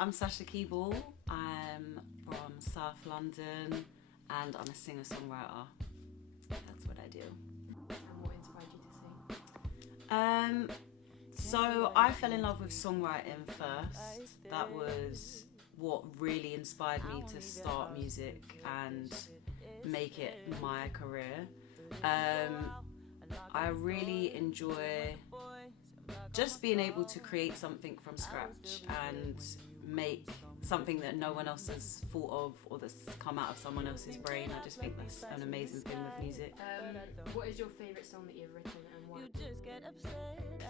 I'm Sasha Keable. I'm from South London and I'm a singer-songwriter. That's what I do. And what inspired you to sing? So I fell in love with songwriting first. That was what really inspired me to start music and make it my career. I really enjoy just being able to create something from scratch and make something that no one else has thought of or that's come out of someone else's brain. I just think that's an amazing thing with music. What is your favourite song that you've written and why?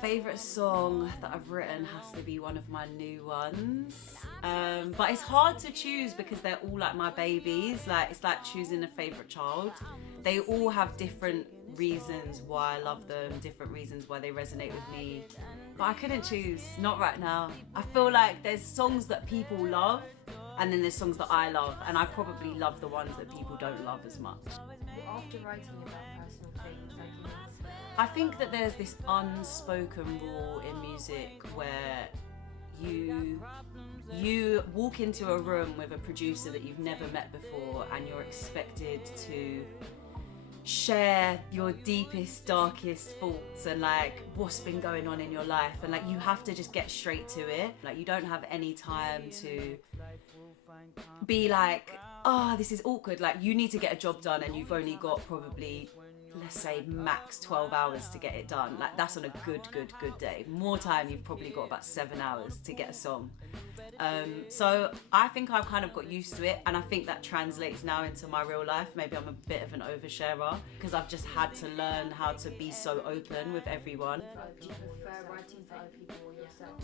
Favourite song that I've written has to be one of my new ones. But it's hard to choose because they're all like my babies. Like it's like choosing a favourite child. They all have different reasons why I love them, different reasons why they resonate with me. But I couldn't choose, not right now. I feel like there's songs that people love and then there's songs that I love, and I probably love the ones that people don't love as much. After writing about personal things, I think that there's this unspoken rule in music where you walk into a room with a producer that you've never met before and you're expected to share your deepest, darkest thoughts and like what's been going on in your life, and like you have to just get straight to it. Like you don't have any time to be like, oh, this is awkward. Like you need to get a job done and you've only got probably, let's say, max 12 hours to get it done. Like that's on a good day. More time, you've probably got about 7 hours to get a song. So I think I've kind of got used to it, and I think that translates now into my real life. Maybe I'm a bit of an oversharer because I've just had to learn how to be so open with everyone. do you prefer writing for other people or yourself?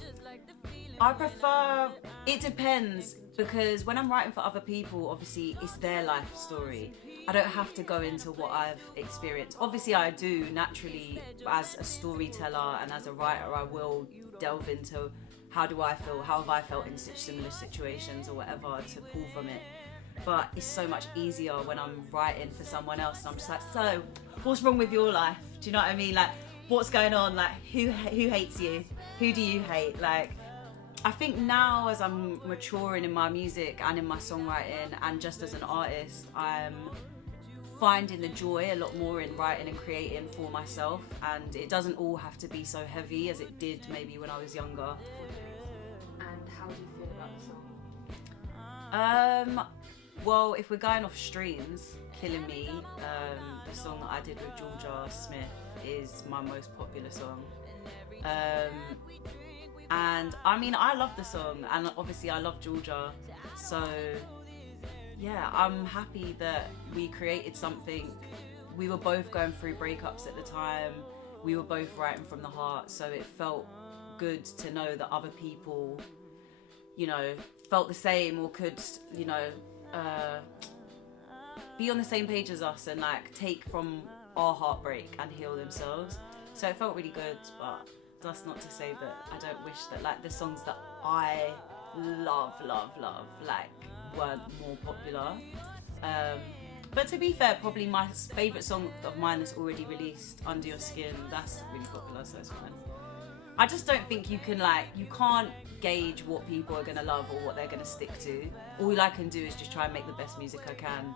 I prefer, it depends, because when I'm writing for other people, obviously it's their life story. I don't have to go into what I've experienced. Obviously I do naturally, as a storyteller and as a writer, I will delve into how do I feel, how have I felt in such similar situations or whatever to pull from it. But it's so much easier when I'm writing for someone else and I'm just like, so what's wrong with your life? Do you know what I mean? Like, what's going on? Like, who hates you? Who do you hate? Like, I think now as I'm maturing in my music and in my songwriting and just as an artist, I'm finding the joy a lot more in writing and creating for myself, and it doesn't all have to be so heavy as it did maybe when I was younger. And how do you feel about the song? Well, if we're going off streams, Killing Me, the song that I did with Georgia Smith, is my most popular song. And I mean, I love the song, and obviously I love Georgia, so yeah, I'm happy that we created something. We were both going through breakups at the time, we were both writing from the heart, so it felt good to know that other people, you know, felt the same or could, you know, be on the same page as us and like take from our heartbreak and heal themselves. So it felt really good, but that's not to say that I don't wish that like the songs that I love like weren't more popular. But to be fair, probably my favourite song of mine that's already released, Under Your Skin, that's really popular, so it's fine. I just don't think you can't gauge what people are gonna love or what they're gonna stick to. All I can do is just try and make the best music I can.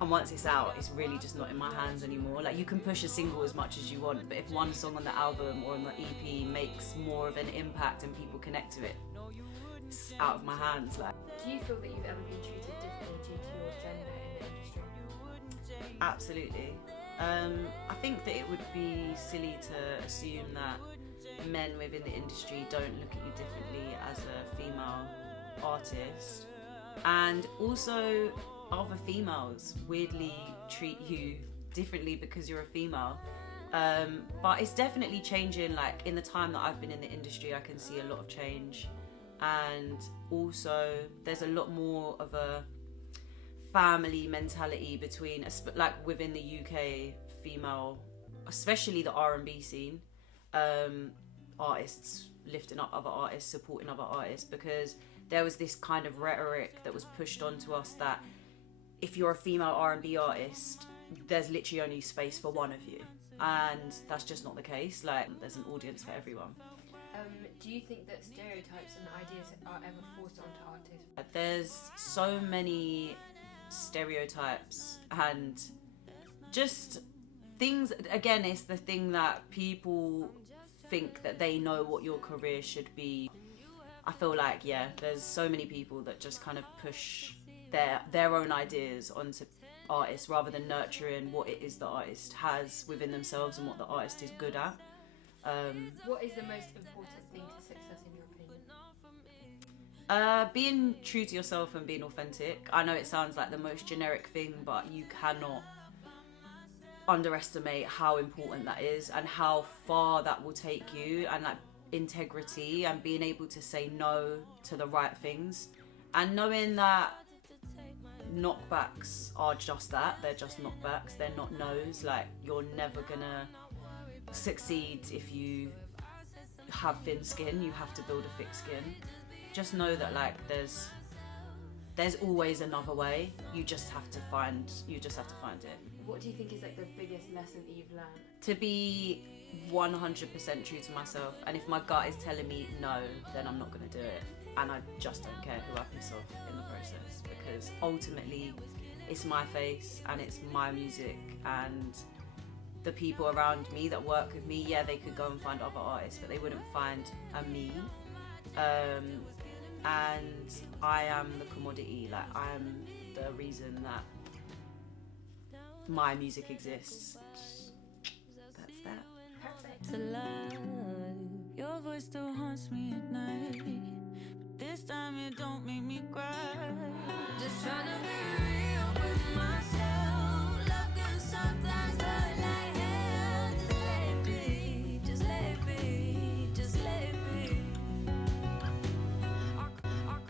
And once it's out, it's really just not in my hands anymore. Like, you can push a single as much as you want, but if one song on the album or on the EP makes more of an impact and people connect to it, it's out of my hands. Like, Do you feel that you've ever been treated differently due to your gender in the industry? absolutely. I think that it would be silly to assume that men within the industry don't look at you differently as a female artist. And also, other females weirdly treat you differently because you're a female. But it's definitely changing. Like, in the time that I've been in the industry, I can see a lot of change. And also, there's a lot more of a family mentality between, like, within the UK female, especially the R&B scene, artists lifting up other artists, supporting other artists, because there was this kind of rhetoric that was pushed onto us that if you're a female R&B artist, there's literally only space for one of you, and that's just not the case. Like, there's an audience for everyone. Do you think that stereotypes and ideas are ever forced onto artists? There's so many stereotypes and just things. Again, it's the thing that people think that they know what your career should be. I feel like, yeah, there's so many people that just kind of push their own ideas onto artists rather than nurturing what it is the artist has within themselves and what the artist is good at. What is the most important thing to success in your opinion? Being true to yourself and being authentic. I know it sounds like the most generic thing, but you cannot underestimate how important that is and how far that will take you, and like integrity and being able to say no to the right things, and knowing that knockbacks are just that, they're just knockbacks, they're not no's. Like, you're never gonna succeed if you have thin skin. You have to build a thick skin. Just know that, like, there's always another way. You just have to find it. What do you think is like the biggest lesson that you've learned? To be 100% true to myself, and if my gut is telling me no, then I'm not going to do it, and I just don't care who I piss off in the process, because ultimately it's my face and it's my music, and the people around me that work with me, yeah, they could go and find other artists, but they wouldn't find a me. And I am the commodity. Like, I am the reason that my music exists. That's that. Perfect. To love, your voice still haunts me at night, but this time it don't make me cry. Just trying to be